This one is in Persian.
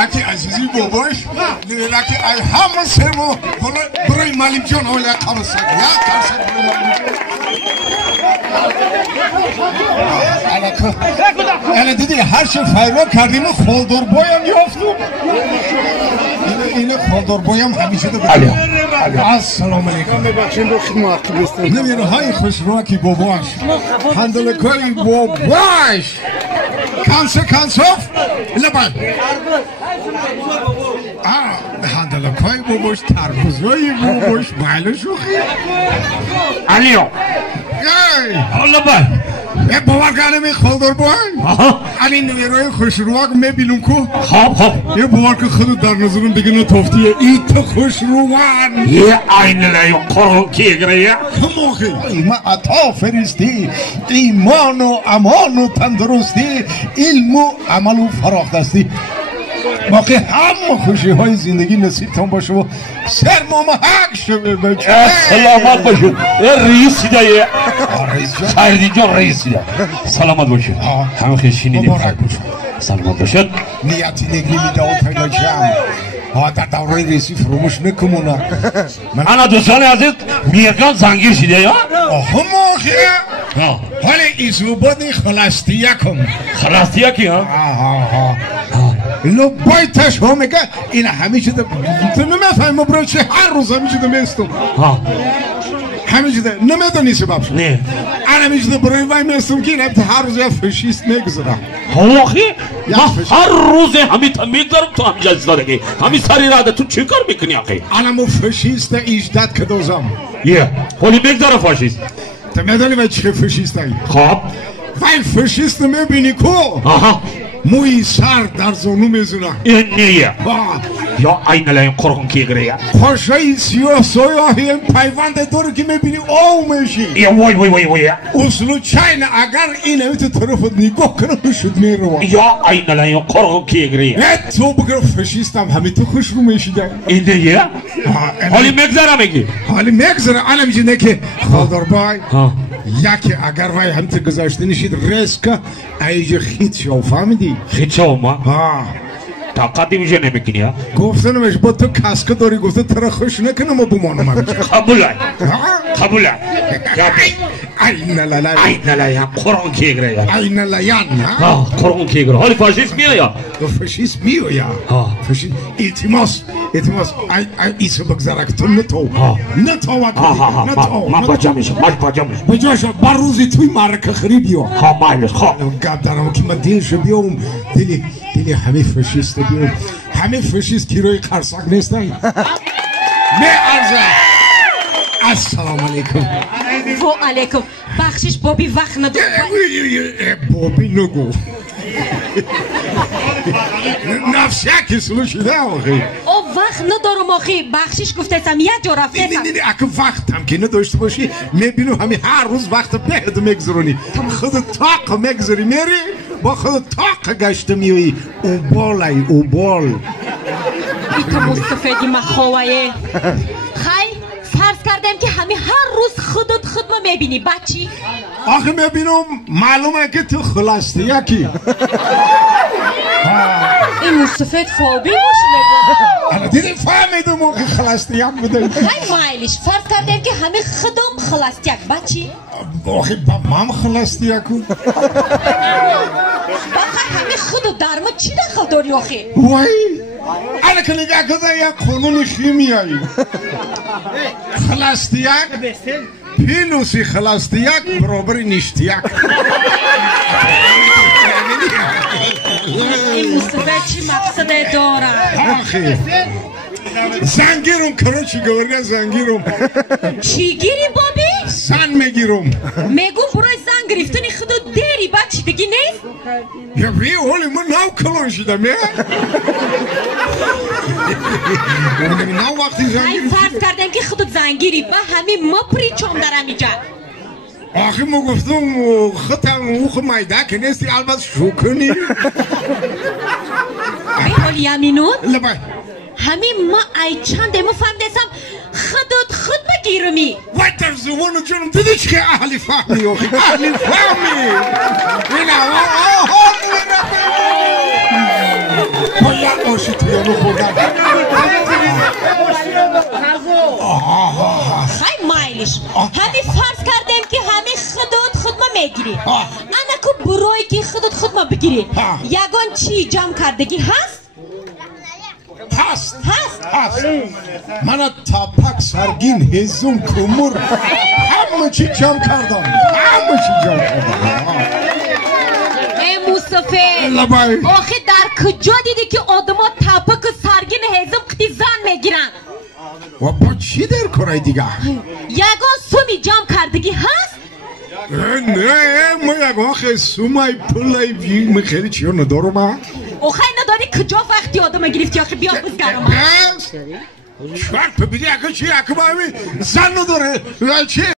لاکی عزیزی باباش لاکی همه سرمو برای مالیم جان اولا کارسد یا کارسد برای دیدی هر چه فایرا کردیم خالدار بایم یافتم اینه خالدار بایم همیشه دو بگیم السلام علیکم نمیره های خوش روکی باباش هندلکای باباش کانسوف لبن هندلکای باباش تربوزای باباش بله شوخی علیو لبن باور کردم خالدار بایم علی نویروی خوش روک میبینم که خواب یه باور که خودت در نظرم بگنه تافتیه ای تو خوش روان یه عین لایو قرون کی گریه کماخی ما عطا فرستی ایمان و امان و تندرستی علم و عمل و فراخدستی باقی همه خوشی های زندگی نصیبتان باشه و سر مامحق شده سلامت باشه رئیسیده یه خیردی جان رئیسیده سلامت باشه همه خیلی شنیدیم خیر باشه سلامت باشه نیتی نگری میده و پیدا کم در دوره رئیسی فراموش نکمونه انا دوستان عزیز میگن زنگیر شده یا؟ آخه ماخیه حالا ایزوبادی خلاستیه کن خلاستیه کی ها؟ لو بایتش ها میگه این همیشه ده تو نمیفهمم برای چه هر روز همیشه ده میستم همیشه ده نمیدونی سببش نه انا همیشه ده برای وای میستم که این هر روز یه فشیست میگذارم آخی ما هر روز همی تا میگذارم تو همی جزدارگی همی سری راده تو چی کار میکنی آخی؟ انا مو فشیست ایجداد کدوزم یه حالی میگذاره فاشیست تو میدونی وای چه فشیست هایی؟ خواب وای فشیست میبینی کو؟ موی سر در زانو میزونه این نیه یا عین لایو قرون کی گریه پاشای سیاسای این پیوند داره که میبینی او میشی یا وای اصلو چین اگر این همی تو طرفت نگاه کنه شد میرو یا عین لایو قرون کی گریه تو بگر فشیستم همی تو خوش رو میشیده این نیه حالی میگذاره میگی حالی میگذاره انا میگه که خالدار بای یکی اگر وای هم تو گذاشته نشید ریسک ایجا خیت شو فهمیدی خیت شو ما طاقتی میشه نمیکنی ها گفتنمش با تو کسکه داری گفته ترا خوش نکنه ما بمانم همیشه قبوله این لایان قرآن کی گریه این لایان قرآن کی گریه حالی فاشیست میه یا فاشیست میه یا فاشیست التماس ایسو بگذاره که تو نتو من بجا میشم بجاش بر روزی توی مرکه خریدی ها مایلش خواب گب دارم که من دیرش بیام دلی همه فاشیست بیام همه فاشیست کیروی قرصک نیستن می عرضه السلام علیکم و علیکم بخشش بابی وقت نداره بابی نگو نفسیکی سلو شده آخی او وقت ندارم آخی بخشش گفتم یک جا رفته نه اگه وقت هم که نداشته باشی میبینو همین هر روز وقت بهت میگذرونی خود طاق میگذری میری با خود طاق گشته میوی اوبال تو مستفیدی مخواهی خیلی فرض کردم که همین هر روز خودت خودم میبینی بچی آخه میبینم معلومه که تو خلاستی یکی این مستفید فوبی باشه انا دیدی فهمیدم که خلاستی یک بوده خیلی مایلش فرض کردم که همین خودم خلاستی یک بچی آخه با من خلاستی یکو باخه همین خودت درمو چی دخل داری آخه وای انا که نگه کده یک قانون شیمیایی خلاستیک پیلوسی خلاستیک برابر نیشتیک این مستفید چی مقصده داره آخی زنگیرم کراچی گورنه زنگیرم چی گیری بابی؟ زن میگیرم میگم برای زن گرفتنی خودت دیری بچی دیگه نیست؟ یا بی اولی من نو کلون شدم نه نو وقتی زنگیرم فرض کردم که خودت زنگیری با همین ما پریچم دارم اینجا آخی ما گفتم خطم اوخ مایده که نیستی البته شو کنی حالی همینون؟ لبای همین ما ای چند ما فهمیدم خودت خود بگیرمی وای در زبان جنم دیدی که اهلی فهمی اهلی فهمی اینا باید باشی توی اونو خوردن خیلی مایلش همی فرض کردم که همی خودما میگیری انا که بروی که خودما بگیری یگان چی جمع کردگی هست؟ هست من تاپک سرگین هزون کمور همه چی جمع کردم ای مصطفی آخه در کجا دیدی که آدما تاپک سرگین هزم قطی زن میگیرن و با چی در کرای دیگه یگان سومی جمع کردگی هست؟ نه ما یگان خیلی سومای پلای بیگ خیلی چیو ندارم اوخی نداری کجا وقتی آدم گرفتی آخه بیا بزگرم شوار ببینی اگه چی اگه بامی زن نداره چی